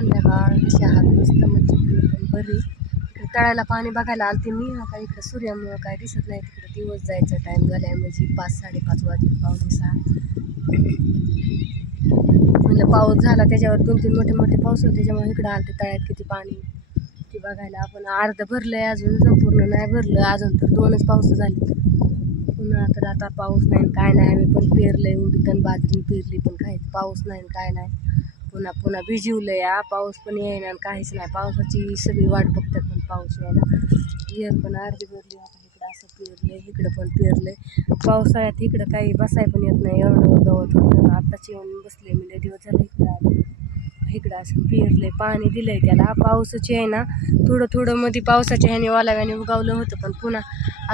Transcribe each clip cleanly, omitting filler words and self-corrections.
संध्याकाळ कशी आहात? मस्त मच्छी पण बरी. इकडे तळ्याला पाणी बघायला आलते मी. आता इकडे सूर्यामुळं काय दिसत नाही. तिकडे दिवस जायचा टाइम झालाय म्हणजे 5-5:30 वाजले, 5:45. म्हणजे पाऊस झाला त्याच्यावर 2-3 मोठे मोठे पाऊस होते, त्याच्यामुळे इकडे आलते तळ्यात किती पाणी ते बघायला. आपण अर्ध भरलंय, अजून संपूर्ण नाही भरलं. अजून तर 2च पाऊस झाले. पुन्हा तर आता पाऊस नाही काय नाही. आम्ही पण पेरलंय, उडीद आणि बाजरी पेरली, पण काहीच पाऊस नाही काय नाही. पुन्हा पुन्हा भिजवलंय, पाऊस पण येईना आणि काहीच नाही. पावसाची सगळी वाट बघतात पण पाऊस यायला. विहीर पण अर्धी भरली. आता इकडं असं पेरलंय, इकडं पण पेरलंय. पावसाळ्यात इकडं काही बसाय पण येत नाही, एवढं गवत होतं. आत्ताच येऊन बसले मी, लय दिवस झाले इकडं आले. इकडं असं पेरलंय, पाणी दिलंय त्याला. पावसाची आहे ना, थोडं थोडं मध्ये पावसाच्या ह्याने वालाव्याने उगावलं होतं, पण पुन्हा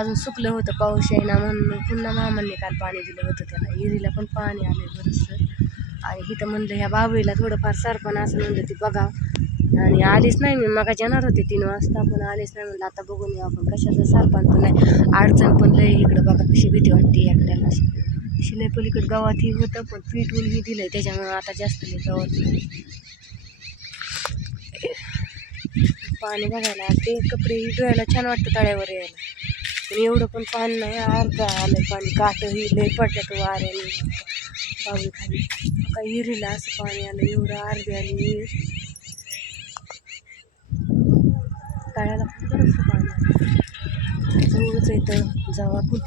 अजून सुकलं होतं. पाऊस येईना म्हणून पुन्हा मामांनी काल पाणी दिलं होतं त्याला. विहिरीला पण पाणी आलंय बरंचसं. आणि इथं म्हणलं ह्या बाबळीला थोडंफार सरपण असं म्हणलं ती बघा. आणि आलीच नाही मी. मग येणार होते 3 वाजता, पण आलीच नाही. म्हणलं आता बघून येऊ आपण कशाचं सरपण पण नाही, अडचण पण लय. इकडं बघा कशी भीती वाटते एकट्याला. अशी लय पलीकडे गावात ही होतं, पण पिटूनही दिलंय त्याच्यामुळं आता जास्त लय गावात पाणी बघायला. ते कपडे धुवायला छान वाटतं तळ्यावर यायला, पण एवढं पण पाणी नाही. अर्धा आलंय पाणी, काटही लय पडल्यात वाऱ्याने बाबळी खाली. का विहिरीला असं पाणी आलं, एवढं अर्धी आली विहीर. तळ्याला पण बरंचसं पाणी आलं. जवळच येतं जाऊ आपण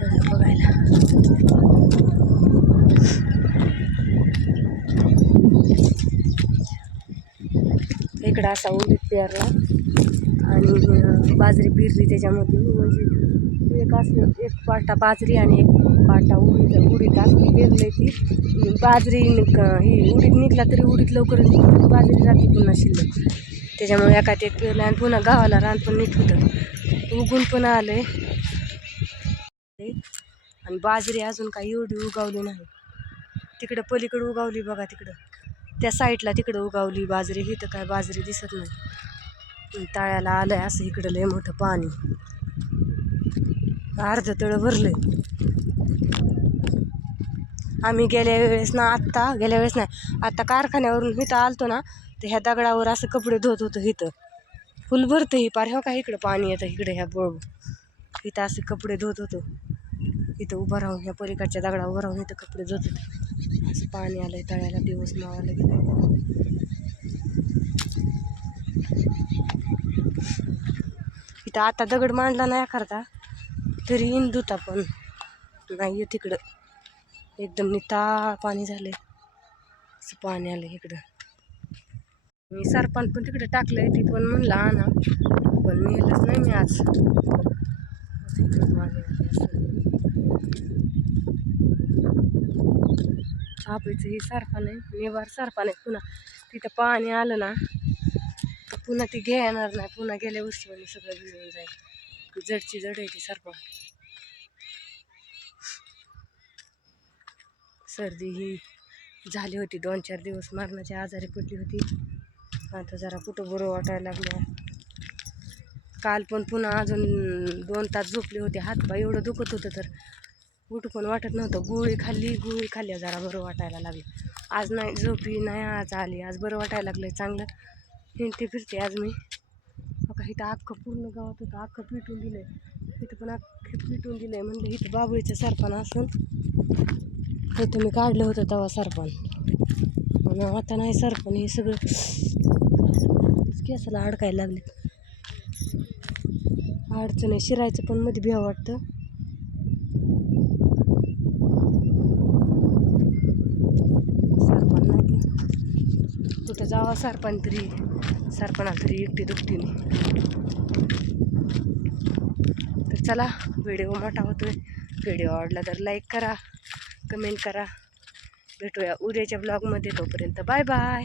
तळ्या बघायला. इकडं असा उडीद पेरला आणि बाजरी पेरली त्याच्यामध्ये. म्हणजे एक पाटा बाजरी आणि एक पाटा उडीद असं पेरले. ती बाजरी ही उडीद निघला तरी उडीद लवकर निघतो, बाजरी राहते पुन्हा शिल्लक. त्याच्यामुळे एकात एक पेरलं आणि पुन्हा गावाला रान पण नीट होतं, उगून पण आलंय. आणि बाजरी अजून काही एवढी उगावली नाही. तिकडं पलीकडं उगावली बघा, तिकडं त्या साईडला तिकडं उगावली बाजरी. इथं काय बाजरी दिसत नाही. तळ्याला आलंय असं इकडं लय मोठं पाणी, अर्ध तळं भरलंय. आम्ही गेल्या वेळेस नाही, आता कारखान्यावरून इथं आलतो ना, तर ह्या दगडावर असं कपडे धुत होतं. इथं फुल भरतं ही पार. हो का इकडं पाणी येतं, इकडे ह्या इथं असे कपडे धुत होतो. इथं उभं राहून ह्या पलीकडच्या दगडा उभं राहून इथं कपडे धुत होते. असं पाणी आलंय तळ्याला, दिवस मावाला गेलं. इथं आता दगड मांडला नाही करता तरी येईन धुता, पण नाही तिकडं एकदम निताळ पाणी झालंय. असं पाणी आलं इकडं. मी सरपण पण तिकडे टाकलंय, ती पण म्हणलं आणा, पण नेलंच नाही मी आज. आपलीचं हे सरपण आहे, निवार सरपण आहे. पुन्हा तिथं पाणी आलं ना तर पुन्हा ती घेणार नाही. पुन्हा गेल्या वर्षी म्हणजे सगळं भिजून जाईल. जडची जड आहे ती सरपण. सर्दी ही झाली होती, 2-4 दिवस मरणाची आजारी पडली होती. आता जरा कुठं बरं वाटायला लागलं. काल पण पुन्हा अजून 2 तास झोपले होते. हातपाय एवढं दुखत होतं तर उठू पण वाटत नव्हतं. गोळी खाल्ली जरा बरं वाटायला लागलं. आज नाही झोपी नाही, आज आली. आज बरं वाटायला लागलं चांगलं. हिंडते फिरते आज मी. बघा इथं अख्खं पूर्ण गावात होतं, अख्खं पिटून दिलंय. इथं पण अख्खं पिटून दिलंय. म्हणलं इथं बाबळीचं सरपण असून इथं मी काढलं होतं तेव्हा सरपण, आणि आता नाही सरपण. हे सगळं केसाला अडकायला लागले. अडचण आहे, शिरायचं पण मध्ये भ्या वाटतं. सरपण नाही कुठं जावा, सरपणा तरी एकटी दुखटीने. तर चला, व्हिडिओ मोठा होतोय. व्हिडिओ आवडला तर लाईक करा, कमेंट करा. भेटूया उद्याच्या ब्लॉगमध्ये. तोपर्यंत बाय बाय.